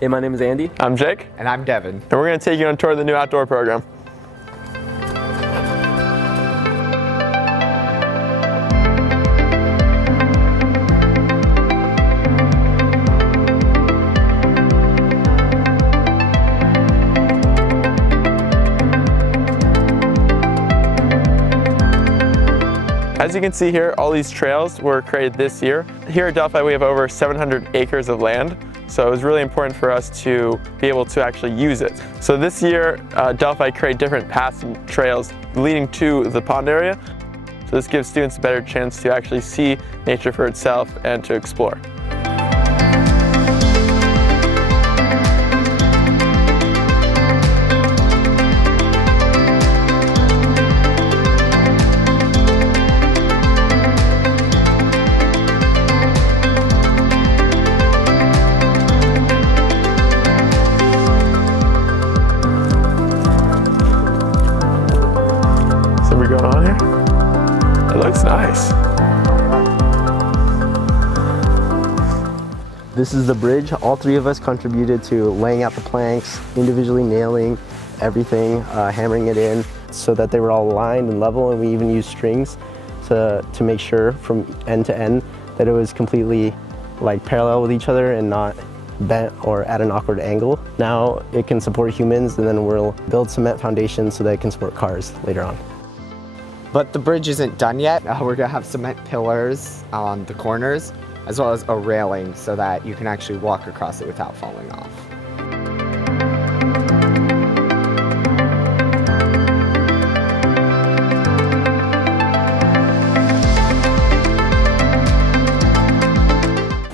Hey, my name is Andy. I'm Jake. And I'm Devin. And we're going to take you on a tour of the new outdoor program. As you can see here, all these trails were created this year. Here at Delphi, we have over 700 acres of land, so it was really important for us to be able to actually use it. So this year, Delphi created different paths and trails leading to the pond area. So this gives students a better chance to actually see nature for itself and to explore. Going on here? It looks nice. This is the bridge. All three of us contributed to laying out the planks, individually nailing everything, hammering it in so that they were all aligned and level, and we even used strings to make sure from end to end that it was completely like parallel with each other and not bent or at an awkward angle. Now it can support humans, and then we'll build cement foundations so that it can support cars later on. But the bridge isn't done yet. We're gonna have cement pillars on the corners, as well as a railing so that you can actually walk across it without falling off.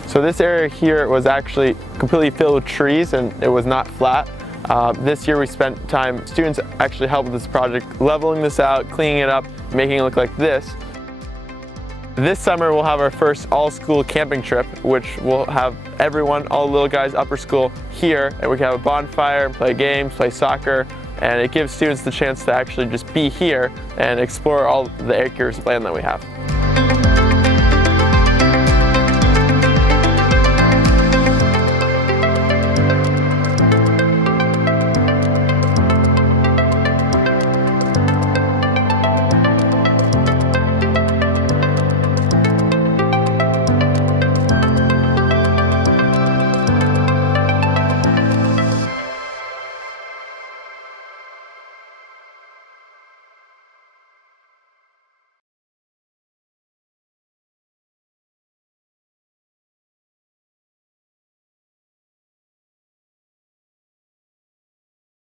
So this area here was actually completely filled with trees and it was not flat. This year we spent time, students actually helped with this project, leveling this out, cleaning it up, making it look like this. This summer we'll have our first all-school camping trip, which will have everyone, all the little guys, upper school here, and we can have a bonfire, play games, play soccer, and it gives students the chance to actually just be here and explore all the acres of land that we have.